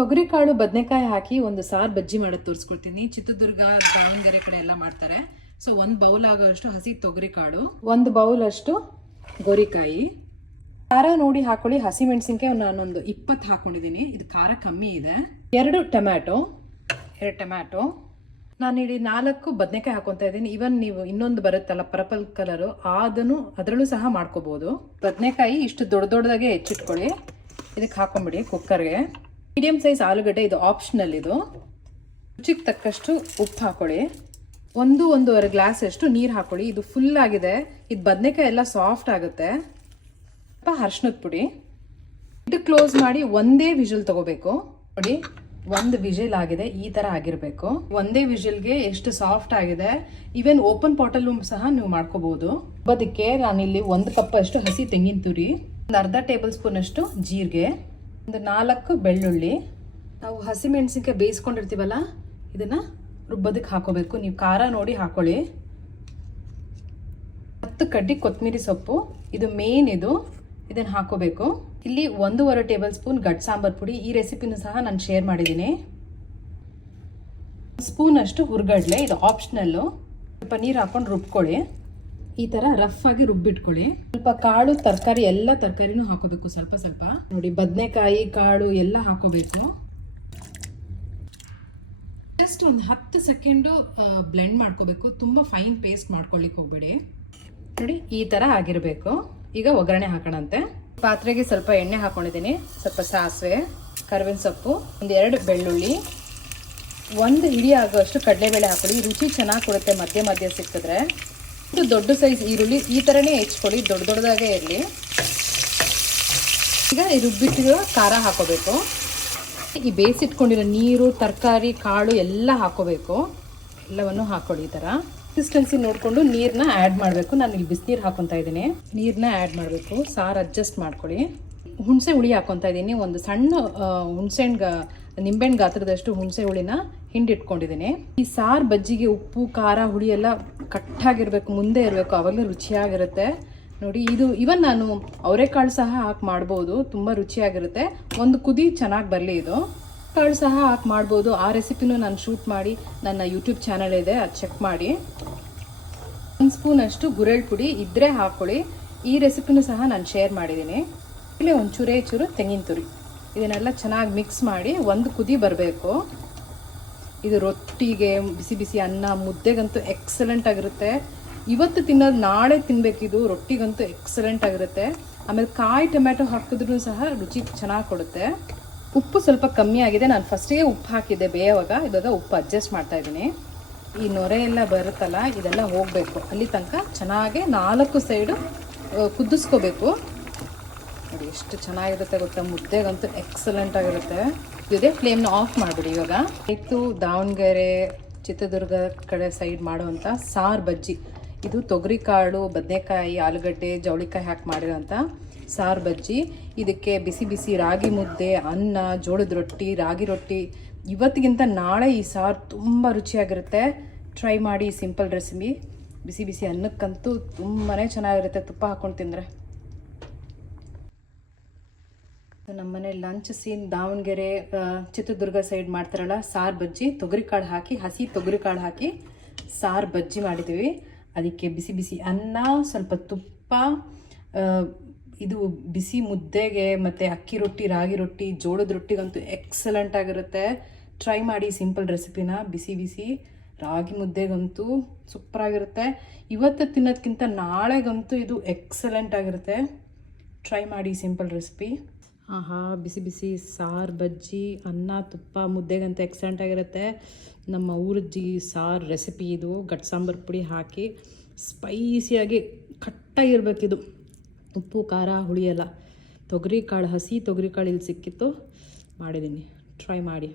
ತೊಗರಿ ಕಾಳು ಬದನೆಕಾಯಿ ಹಾಕಿ ಒಂದು ಸಾರು ಬಜ್ಜಿ ಮಾಡೋದು ತೋರಿಸ್ಕೊಡ್ತೀನಿ. ಚಿತ್ರದುರ್ಗ, ದಾವಣಗೆರೆ ಕಡೆ ಎಲ್ಲ ಮಾಡ್ತಾರೆ. ಸೊ 1 ಬೌಲ್ ಆಗೋಷ್ಟು ಹಸಿ ತೊಗರಿ ಕಾಳು, 1 ಬೌಲ್ ಅಷ್ಟು ಗೋರಿಕಾಯಿ. ಖಾರ ನೋಡಿ ಹಾಕೊಳ್ಳಿ. ಹಸಿ ಮೆಣಸಿನ್ಕಾಯಿ ನಾನೊಂದು 20 ಹಾಕೊಂಡಿದ್ದೀನಿ. ಇದು ಖಾರ ಕಮ್ಮಿ ಇದೆ. 2 ಟೊಮ್ಯಾಟೊ. ನಾನು ಇಲ್ಲಿ 4 ಬದನೆಕಾಯಿ ಹಾಕೊತಾ ಇದ್ದೀನಿ. ಇವನ್ ನೀವು ಇನ್ನೊಂದು ಬರುತ್ತಲ್ಲ ಪರ್ಪಲ್ ಕಲರು, ಅದರಲ್ಲೂ ಸಹ ಮಾಡ್ಕೋಬಹುದು. ಬದನೆಕಾಯಿ ಇಷ್ಟು ದೊಡ್ಡದಾಗೆ ಹೆಚ್ಚಿಟ್ಕೊಳ್ಳಿ. ಇದಕ್ಕೆ ಹಾಕೊಂಡ್ಬಿಡಿ ಕುಕ್ಕರ್ಗೆ. ಮೀಡಿಯಂ ಸೈಜ್ ಆಲೂಗಡ್ಡೆ, ಇದು ಆಪ್ಷನಲ್. ಇದು ರುಚಿಗೆ ತಕ್ಕಷ್ಟು ಉಪ್ಪು ಹಾಕೊಳ್ಳಿ. 1-1.5 ಗ್ಲಾಸ್ ಅಷ್ಟು ನೀರು ಹಾಕೊಳ್ಳಿ. ಇದು ಫುಲ್ ಆಗಿದೆ. ಇದು ಬದನೆಕಾಯಿ ಎಲ್ಲ ಸಾಫ್ಟ್ ಆಗುತ್ತೆ. ಸ್ವಲ್ಪ ಅರಿಶಿನದ ಪುಡಿ. ಇದು ಕ್ಲೋಸ್ ಮಾಡಿ ಒಂದೇ ವಿಷಲ್ ತಗೋಬೇಕು. ನೋಡಿ, 1 ವಿಷಲ್ ಆಗಿದೆ. ಈ ತರ ಆಗಿರಬೇಕು. ಒಂದೇ ವಿಷಲ್ಗೆ ಎಷ್ಟು ಸಾಫ್ಟ್ ಆಗಿದೆ. ಈವನ್ ಓಪನ್ ಪಾಟಲ್ಲೂ ಸಹ ನೀವು ಮಾಡ್ಕೋಬಹುದು. ಅದಕ್ಕೆ ನಾನಿಲ್ಲಿ 1 ಕಪ್ ಅಷ್ಟು ಹಸಿ ತೆಂಗಿನ ತುರಿ, ಒಂದು ಅರ್ಧ ಟೇಬಲ್ ಸ್ಪೂನ್ ಅಷ್ಟು ಜೀರಿಗೆ, ಒಂದು 4 ಬೆಳ್ಳುಳ್ಳಿ. ನಾವು ಹಸಿ ಮೆಣಸಿನ್ಕಾಯಿ ಬೇಯಿಸ್ಕೊಂಡಿರ್ತೀವಲ್ಲ, ಇದನ್ನ ರುಬ್ಬೋದಕ್ಕೆ ಹಾಕೋಬೇಕು. ನೀವು ಖಾರ ನೋಡಿ ಹಾಕೊಳ್ಳಿ. 10 ಕಡ್ಡಿ ಕೊತ್ತಂಬರಿ ಸೊಪ್ಪು, ಇದು ಮೇನ್. ಇದನ್ನ ಹಾಕೋಬೇಕು. ಇಲ್ಲಿ 1.5 ಟೇಬಲ್ ಸ್ಪೂನ್ ಗಡ್ ಸಾಂಬಾರ್ ಪುಡಿ. ಈ ರೆಸಿಪಿನೂ ಸಹ ನಾನು ಶೇರ್ ಮಾಡಿದ್ದೀನಿ. 1 ಸ್ಪೂನ್ ಅಷ್ಟು ಹುರ್ಗಡ್ಲೆ, ಇದು ಆಪ್ಷನಲ್ಲು. ಸ್ವಲ್ಪ ನೀರು ಹಾಕೊಂಡು ರುಬ್ಕೊಳ್ಳಿ. ಈ ಥರ ರಫ್ ಆಗಿ ರುಬ್ಬಿಟ್ಕೊಳ್ಳಿ. ಸ್ವಲ್ಪ ಕಾಳು, ತರಕಾರಿ, ಎಲ್ಲ ತರಕಾರಿನೂ ಹಾಕೋಬೇಕು ಸ್ವಲ್ಪ ಸ್ವಲ್ಪ. ನೋಡಿ, ಬದನೆಕಾಯಿ, ಕಾಳು ಎಲ್ಲ ಹಾಕೋಬೇಕು. ಜಸ್ಟ್ ಒಂದು 10 ಸೆಕೆಂಡು ಬ್ಲೆಂಡ್ ಮಾಡ್ಕೋಬೇಕು. ತುಂಬ ಫೈನ್ ಪೇಸ್ಟ್ ಮಾಡ್ಕೊಳ್ಳಿಕ್ಕೆ ಹೋಗ್ಬೇಡಿ. ನೋಡಿ, ಈ ಥರ ಆಗಿರಬೇಕು. ಈಗ ಒಗ್ಗರಣೆ ಹಾಕೋಣಂತೆ. ಪಾತ್ರೆಗೆ ಸ್ವಲ್ಪ ಎಣ್ಣೆ ಹಾಕೊಂಡಿದ್ದೀನಿ. ಸ್ವಲ್ಪ ಸಾಸಿವೆ, ಕರಿಬೇವಿನ ಸೊಪ್ಪು, 2 ಬೆಳ್ಳುಳ್ಳಿ, 1 ಹಿಡಿ ಆಗುವಷ್ಟು ಕಡಲೆಬೇಳೆ ಹಾಕೊಳ್ಳಿ. ರುಚಿ ಚೆನ್ನಾಗಿ ಕೊಡುತ್ತೆ ಮಧ್ಯ ಸಿಕ್ಕಿದ್ರೆ. ಇದು ದೊಡ್ಡ ಸೈಜ್ ಈರುಳ್ಳಿ, ಈ ಥರನೇ ಹೆಚ್ಕೊಳ್ಳಿ, ದೊಡ್ಡದಾಗೇ ಇರಲಿ. ಈಗ ಈ ರುಬ್ಬಿಟ್ಟಿರೋ ಖಾರ ಹಾಕೋಬೇಕು. ಈ ಬೇಯಿಸಿಟ್ಕೊಂಡಿರೋ ನೀರು, ತರಕಾರಿ, ಕಾಳು ಎಲ್ಲ ಹಾಕೋಬೇಕು. ಎಲ್ಲವನ್ನು ಹಾಕೊಳ್ಳಿ. ಈ ಥರ ಕನ್ಸಿಸ್ಟೆನ್ಸಿ ನೋಡಿಕೊಂಡು ನೀರನ್ನ ಆ್ಯಡ್ ಮಾಡಬೇಕು. ನಾನು ಇಲ್ಲಿ ಬಿಸಿನೀರು ಹಾಕೊತಾ ಇದ್ದೀನಿ. ನೀರನ್ನ ಆ್ಯಡ್ ಮಾಡಬೇಕು. ಸಾರು ಅಡ್ಜಸ್ಟ್ ಮಾಡ್ಕೊಳ್ಳಿ. ಹುಣಸೆ ಹುಳಿ ಹಾಕೊತಾ ಇದ್ದೀನಿ. ಒಂದು ಸಣ್ಣ ನಿಂಬೆಹಣ್ಣು ಗಾತ್ರದಷ್ಟು ಹುಣಸೆ ಹುಳಿನ ಹಿಂಡಿಟ್ಕೊಂಡಿದ್ದೀನಿ. ಈ ಸಾರು ಬಜ್ಜಿಗೆ ಉಪ್ಪು, ಖಾರ, ಹುಳಿ ಎಲ್ಲ ಕಟ್ಟಾಗಿರ್ಬೇಕು, ಮುಂದೆ ಇರಬೇಕು. ಆವಾಗಲೇ ರುಚಿಯಾಗಿರುತ್ತೆ. ನೋಡಿ, ಇದು ಇವನ್ ನಾನು ಅವರೆಕಾಳು ಸಹ ಹಾಕಿ ಮಾಡ್ಬೋದು. ತುಂಬ ರುಚಿಯಾಗಿರುತ್ತೆ. ಒಂದು ಕುದಿ ಚೆನ್ನಾಗಿ ಬರಲಿ. ಇದು ಕಾಳು ಸಹ ಹಾಕಿ ಮಾಡ್ಬೋದು. ಆ ರೆಸಿಪಿನೂ ನಾನು ಶೂಟ್ ಮಾಡಿ ನನ್ನ ಯೂಟ್ಯೂಬ್ ಚಾನಲ್ ಇದೆ, ಅದು ಚೆಕ್ ಮಾಡಿ. 1 ಸ್ಪೂನ್ ಅಷ್ಟು ಗುರೆಳ್ ಪುಡಿ ಇದ್ದರೆ ಹಾಕ್ಕೊಳ್ಳಿ. ಈ ರೆಸಿಪಿನೂ ಸಹ ನಾನು ಶೇರ್ ಮಾಡಿದ್ದೀನಿ. ಇಲ್ಲಿ ಒಂದು ಚೂರು ತೆಂಗಿನ ತುರಿ. ಇದನ್ನೆಲ್ಲ ಚೆನ್ನಾಗಿ ಮಿಕ್ಸ್ ಮಾಡಿ 1 ಕುದಿ ಬರಬೇಕು. ಇದು ರೊಟ್ಟಿಗೆ, ಬಿಸಿ ಬಿಸಿ ಅನ್ನ, ಮುದ್ದೆಗಂತೂ ಎಕ್ಸಲೆಂಟ್ ಆಗಿರುತ್ತೆ. ಇವತ್ತು ತಿನ್ನೋದು ನಾಳೆ ತಿನ್ನಬೇಕಿದು. ರೊಟ್ಟಿಗಂತೂ ಎಕ್ಸಲೆಂಟ್ ಆಗಿರುತ್ತೆ. ಆಮೇಲೆ ಕಾಯಿ ಟೊಮ್ಯಾಟೊ ಹಾಕಿದ್ರೂ ಸಹ ರುಚಿ ಚೆನ್ನಾಗಿ ಕೊಡುತ್ತೆ. ಉಪ್ಪು ಸ್ವಲ್ಪ ಕಮ್ಮಿ ಆಗಿದೆ. ನಾನು ಫಸ್ಟಿಗೆ ಉಪ್ಪು ಹಾಕಿದ್ದೆ ಬೇಯುವಾಗ. ಇವಾಗ ಉಪ್ಪು ಅಡ್ಜಸ್ಟ್ ಮಾಡ್ತಾ ಇದ್ದೀನಿ. ಈ ನೊರೆ ಎಲ್ಲ ಬರುತ್ತಲ್ಲ, ಇದೆಲ್ಲ ಹೋಗಬೇಕು. ಅಲ್ಲಿ ತನಕ ಚೆನ್ನಾಗಿ 4 ಸೈಡು ಕುದಿಸ್ಕೋಬೇಕು. ನೋಡಿ, ಎಷ್ಟು ಚೆನ್ನಾಗಿರುತ್ತೆ ಗೊತ್ತಾ. ಮುದ್ದೆಗಂತೂ ಎಕ್ಸಲೆಂಟ್ ಆಗಿರುತ್ತೆ. ಇದೇ ಫ್ಲೇಮ್ನ ಆಫ್ ಮಾಡಿಬಿಡಿ. ಇವಾಗ ಆಯಿತು. ದಾವಣಗೆರೆ, ಚಿತ್ರದುರ್ಗ ಕಡೆ ಸೈಡ್ ಮಾಡುವಂಥ ಸಾರು ಬಜ್ಜಿ. ಇದು ತೊಗರಿ ಕಾಳು, ಬದನೆಕಾಯಿ, ಆಲೂಗಡ್ಡೆ, ಜವಳಿಕಾಯಿ ಹಾಕಿ ಮಾಡಿರೋಂಥ ಸಾರು ಬಜ್ಜಿ. ಇದಕ್ಕೆ ಬಿಸಿ ಬಿಸಿ ರಾಗಿ ಮುದ್ದೆ, ಅನ್ನ, ಜೋಳದ ರೊಟ್ಟಿ, ರಾಗಿ ರೊಟ್ಟಿ, ಇವತ್ತಿಗಿಂತ ನಾಳೆ ಈ ಸಾರು ತುಂಬ ರುಚಿಯಾಗಿರುತ್ತೆ. ಟ್ರೈ ಮಾಡಿ. Simple recipe. ಬಿಸಿ ಬಿಸಿ ಅನ್ನಕ್ಕಂತೂ ತುಂಬಾ ಚೆನ್ನಾಗಿರುತ್ತೆ ತುಪ್ಪ ಹಾಕ್ಕೊಂಡು ತಿಂದರೆ. ನಮ್ಮನೆ lunch scene Davangere, Chitradurga side ಮಾಡ್ತಾರಲ್ಲ ಸಾರು ಬಜ್ಜಿ, ತೊಗರಿಕಾಳು ಹಾಕಿ, ಹಸಿ ತೊಗರಿಕಾಳು ಹಾಕಿ ಸಾರು ಬಜ್ಜಿ ಮಾಡಿದ್ದೀವಿ. ಅದಕ್ಕೆ ಬಿಸಿ ಬಿಸಿ ಅನ್ನ, ಸ್ವಲ್ಪ ತುಪ್ಪ, ಇದು ಬಿಸಿ ಮುದ್ದೆಗೆ, ಮತ್ತು ಅಕ್ಕಿ ರೊಟ್ಟಿ, ರಾಗಿ ರೊಟ್ಟಿ, ಜೋಳದ ರೊಟ್ಟಿಗಂತೂ ಎಕ್ಸಲೆಂಟ್ ಆಗಿರುತ್ತೆ. ಟ್ರೈ ಮಾಡಿ ಸಿಂಪಲ್ ರೆಸಿಪಿನ. ಬಿಸಿ ಬಿಸಿ ರಾಗಿ ಮುದ್ದೆಗಂತೂ ಸೂಪರಾಗಿರುತ್ತೆ. ಇವತ್ತು ತಿನ್ನೋದಕ್ಕಿಂತ ನಾಳೆಗಂತೂ ಇದು ಎಕ್ಸಲೆಂಟ್ ಆಗಿರುತ್ತೆ. ಟ್ರೈ ಮಾಡಿ ಸಿಂಪಲ್ ರೆಸಿಪಿ. ಆಹಾ, ಬಿಸಿ ಬಿಸಿ ಸಾರು ಬಜ್ಜಿ, ಅನ್ನ, ತುಪ್ಪ, ಮುದ್ದೆಗಂತೂ ಎಕ್ಸಲೆಂಟ್ ಆಗಿರುತ್ತೆ. ನಮ್ಮ ಊರಜ್ಜಿ ಸಾರು ರೆಸಿಪಿ ಇದು. ಗಟ್ ಸಾಂಬಾರು ಪುಡಿ ಹಾಕಿ ಸ್ಪೈಸಿಯಾಗಿ ಕಟ್ಟಾಗಿರ್ಬೇಕಿದು. ಉಪ್ಪು, ಖಾರ, ಹುಳಿ ಎಲ್ಲ. ತೊಗರಿಕಾಳು, ಹಸಿ ತೊಗರಿಕಾಳು ಇಲ್ಲಿ ಸಿಕ್ಕಿತ್ತು, ಮಾಡಿದ್ದೀನಿ. ಟ್ರೈ ಮಾಡಿ.